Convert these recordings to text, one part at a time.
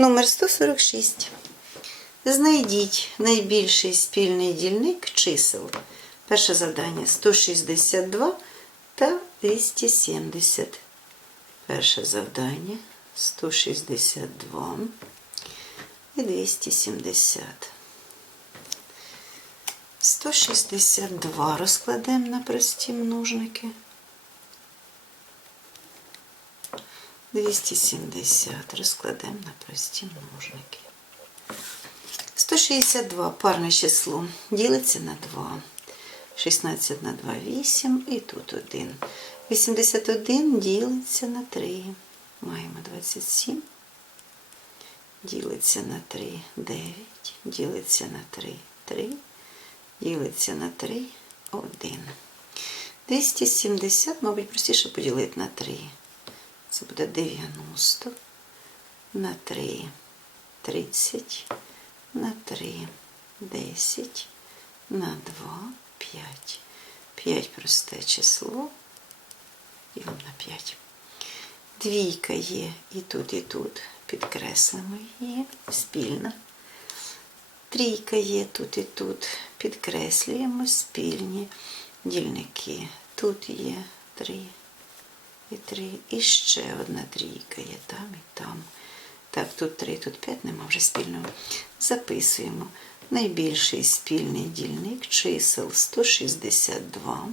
Номер 146. Знайдіть найбільший спільний дільник чисел. Перше завдання 162 та 270. Перше завдання 162 і 270. 162 розкладемо на прості множники. 270 розкладемо на прості множники. 162 парне число ділиться на 2. 16 на 2 8 і тут 1. 81 ділиться на 3. Маємо 27. Ділиться на 3 9. Ділиться на 3 3. Ділиться на 3 1. 270, мабуть, простіше поділити на 3. Це буде 90 на 3, 30, на 3, 10, на 2, 5. 5 просте число. І вам на 5. Двійка є і тут, і тут. Підкреслимо її спільно. Трійка є тут і тут. Підкреслюємо спільні дільники. Тут є 3 і 3. І ще одна трійка є там і там. Так, тут 3, тут 5, нема вже спільного. Записуємо. Найбільший спільний дільник чисел 162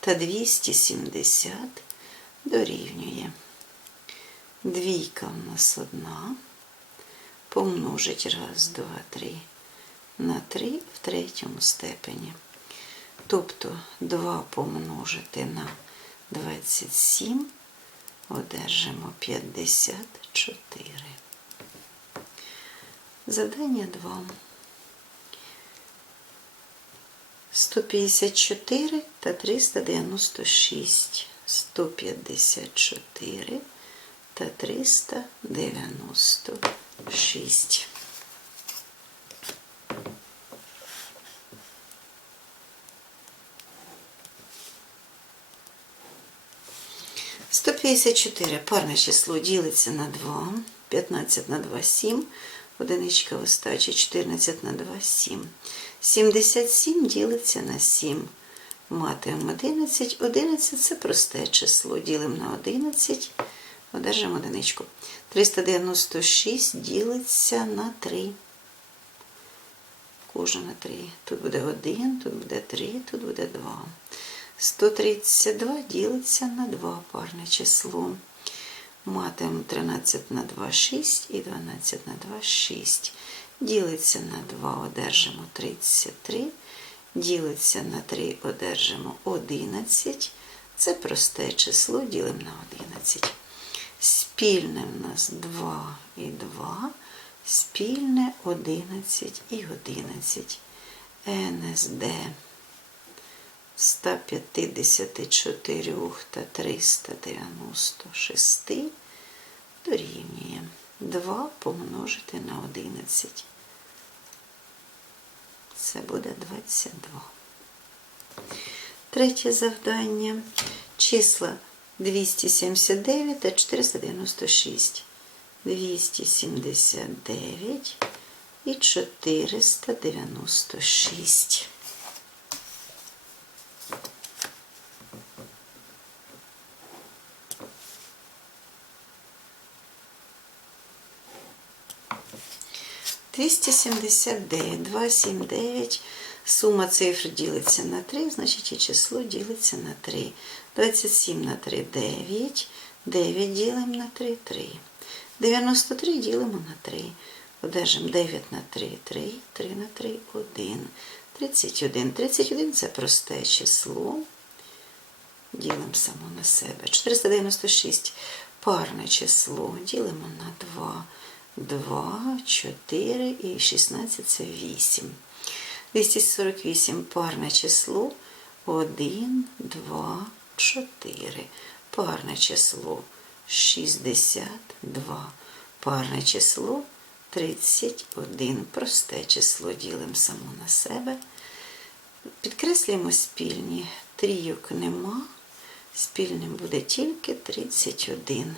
та 270 дорівнює. Двійка в нас одна. Помножить раз, два, три на 3 в третьому степені. Тобто 2 помножити на 27 одержимо 54. Завдання 2. 154 та 396. 154 та 396. Сто п'ятдесят чотири парне число ділиться на 2, 15 на 2 – 7, одиничка остача, 14 на 2 – 7. 77 ділиться на 7. Матимемо 11. 11 – це просте число. Ділимо на 11, одержимо одиничку. 396 ділиться на 3. Кожен на 3. Тут буде 1, тут буде 3, тут буде 2. 132 ділиться на 2 парне число. Матимемо 13 на 2 – 6 і 12 на 2 – 6. Ділиться на 2, одержимо 33. Ділиться на 3, одержимо 11. Це просте число, ділимо на 11. Спільне в нас 2 і 2. Спільне 11 і 11. НСД 154 та 396 дорівнює 2 помножити на 11. Це буде 22. Третє завдання. Числа 279 та 496. 279 і 496. Двісті сімдесят дев'ять, два сім дев'ять. Сума цифр ділиться на 3, значить і число ділиться на 3. 27 на 3 9. 9 ділимо на 3 3. 93 ділимо на 3. Одержимо 9 на 3 3. 3 на 3 1. 31. 31 це просте число. Ділимо само на себе. 496 парне число. Ділимо на 2. 2, 4 і 16 це 8. 248 парне число 1, 2, 4. Парне число 62. Парне число 31. Просте число ділимо само на себе. Підкреслюємо спільні. Трійок нема. Спільним буде тільки 31.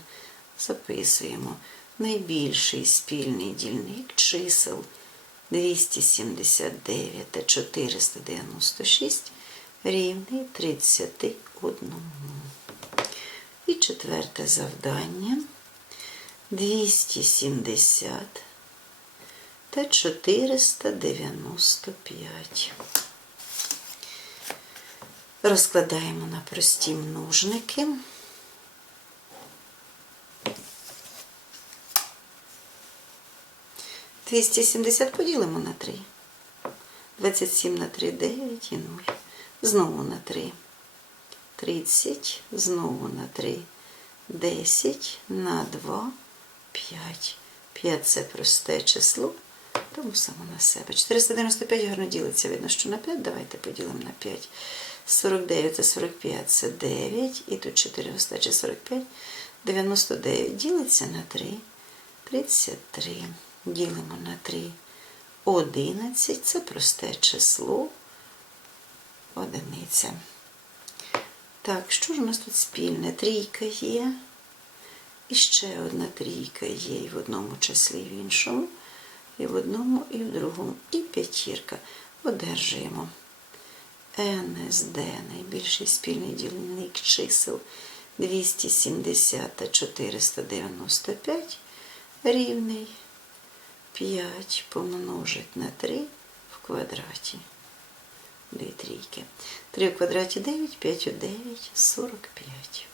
Записуємо найбільший спільний дільник чисел 279 та 496 рівний 31. І четверте завдання 270 та 495. Розкладаємо на прості множники. Двісті сімдесят поділимо на 3. 27 на 3 9 і 0. Знову на 3. 30, знову на 3. 10 на 2 5. 5 це просте число, тому само на себе. 495 гарно ділиться, видно, що на 5. Давайте поділимо на 5. 49 це 45, це 9. І тут 4 остачі 45. 99 ділиться на 3. 33. Ділимо на 3. 11 це просте число. Одиниця. Так, що ж у нас тут спільне? Трійка є. І ще одна трійка є і в одному числі, і в іншому, і в одному, і в другому. І п'ятірка. Одержуємо НСД, найбільший спільний дільник чисел 270 та 495 рівний 5 помножить на 3 в квадраті. Дві трійки. 3 в квадраті 9, 5 у 9, 45.